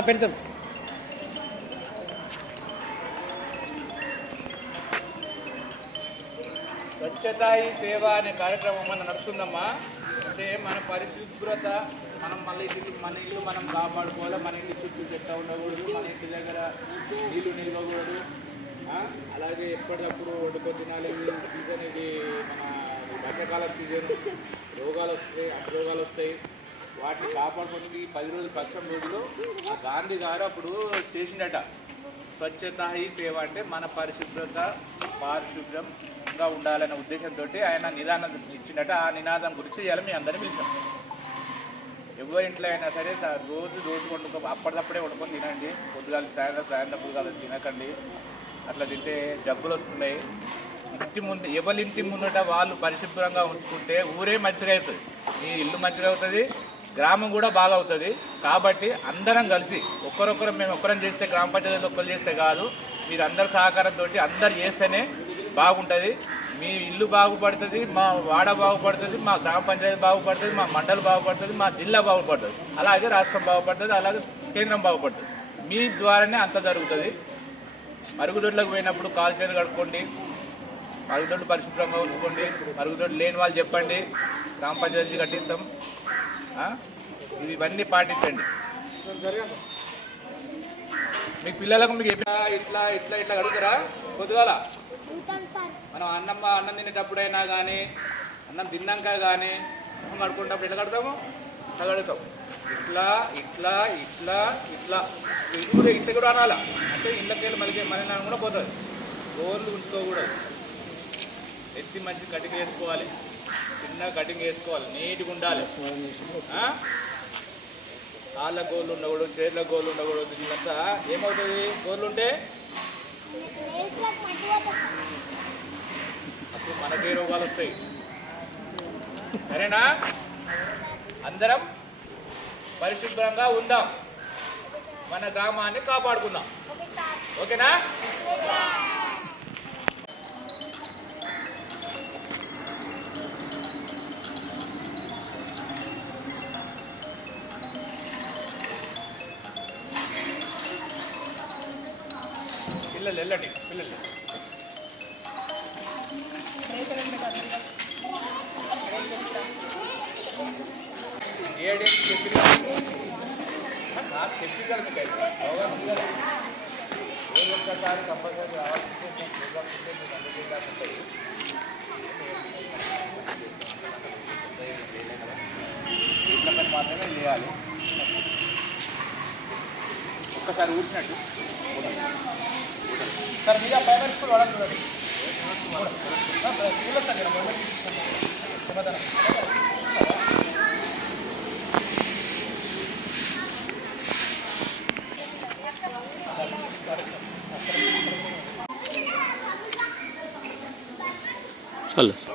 పెడతాం. స్వచ్ఛతాయి సేవ అనే కార్యక్రమం మన నడుస్తుందమ్మా. అంటే మన పరిశుభ్రత మనం మళ్ళీ మన ఇల్లు మనం కాపాడుకోవాలి. మన ఇంటి చుట్టూ చెత్త ఉండకూడదు మన ఇంటి దగ్గర నీళ్ళు నిల్వకూడదు. అలాగే ఎప్పటికప్పుడు వండుకొని తినాలి ఇది సీజన్ ఇది మన వర్షాకాలం సీజన్. రోగాలు వస్తాయి అన్ని రోగాలు వస్తాయి. వాటిని కాపాడుకోవడానికి పది రోజులు పక్షం రోజులు. ఆ గాంధీ గారు అప్పుడు చేసిండట. స్వచ్ఛత ఈ సేవ అంటే మన పరిశుభ్రత పారిశుభ్రంగా ఉండాలనే ఉద్దేశంతో ఆయన నిదానం ఇచ్చిండట. ఆ నినాదం గురించి ఇవాళ మీ అందరినీ పిలిచాం. ఎవరి ఇంట్లో అయినా సరే రోజు రోజు వండుకో అప్పటికప్పుడే వండుకొని తినండి. పొద్దుగాల సాయంత్రం సాయంత్రం పొద్దుగాల తినకండి. అట్లా తింటే జబ్బులు వస్తున్నాయి. ఇంటి ముందు ఎవరి ఇంటి ముందట వాళ్ళు పరిశుభ్రంగా ఉంచుకుంటే ఊరే మంచిగా అవుతుంది. మీ ఇల్లు మంచిగా అవుతుంది. గ్రామం కూడా బాగా అవుతుంది కాబట్టి అందరం కలిసి ఒక్కరొక్కరు మేము ఒక్కరం చేస్తే గ్రామ పంచాయతీలో ఒక్కరు చేస్తే కాదు. మీరు అందరి సహకారంతో అందరు చేస్తేనే బాగుంటుంది. మీ ఇల్లు బాగుపడుతుంది మా వాడ బాగుపడుతుంది మా గ్రామ పంచాయతీ బాగుపడుతుంది మా మండలి బాగుపడుతుంది మా జిల్లా బాగుపడుతుంది. అలాగే రాష్ట్రం బాగుపడుతుంది అలాగే కేంద్రం బాగుపడుతుంది. మీ ద్వారానే అంత జరుగుతుంది. మరుగుదొడ్లకు పోయినప్పుడు కాల్ చేతులు కడుక్కోండి మరుగుదొడ్లు పరిశుభ్రంగా ఉంచుకోండి మరుగుదొడ్లు లేని వాళ్ళు చెప్పండి గ్రామ పంచాయతీ కట్టిస్తాం. ఇవన్నీ పాటించండి. మీ పిల్లలకు మీకు ఇట్లా ఇట్లా ఇట్లా ఇట్లా అడుగుతారా పొద్దుగాల? మనం అన్నం అన్నం తినేటప్పుడైనా కానీ అన్నం తిన్నాక కానీ అన్నం కడుకునేటప్పుడు ఎట్లా కడతాము? ఇట్లా కడతాం ఇట్లా ఇట్లా ఇట్లా ఇట్లా. ఇది కూడా ఇంటి కూడా అనాలా? అంటే ఇళ్ళకెళ్ళి మళ్ళీ మన కూడా పోతుంది గోర్లు ఉంచుకోకూడదు. ఎత్తి మంచి కటిక వేసుకోవాలి. చిన్న కటింగ్ వేసుకోవాలి నీట్గా ఉండాలి? కాళ్ళ గోళ్ళు ఉండకూడదు చేతుల గోళ్ళు ఉండకూడదు ఇదంతా ఏమవుతుంది? గోళ్ళు ఉంటే? అప్పుడు మనకే రోగాలు వస్తాయి. సరేనా? అందరం పరిశుభ్రంగా ఉందాం. మన గ్రామాన్ని కాపాడుకుందాం. ఓకేనా? పిల్లలు వెళ్ళండి పిల్లలు. ఏ డేట్ నాకు అవగాహన ఒక్కసారి కంపల్సరీ రావాల్సిందే నేను ప్రోగ్రామ్ ఉంటే పని మాత్రమే చేయాలి. ఒక్కసారి ఊడ్చినట్టు. சார் மிக பவர்ஃபுல் வளர்ந்துள்ளது இல்லை சார் நம்ம வந்து சமாதானம் Salas.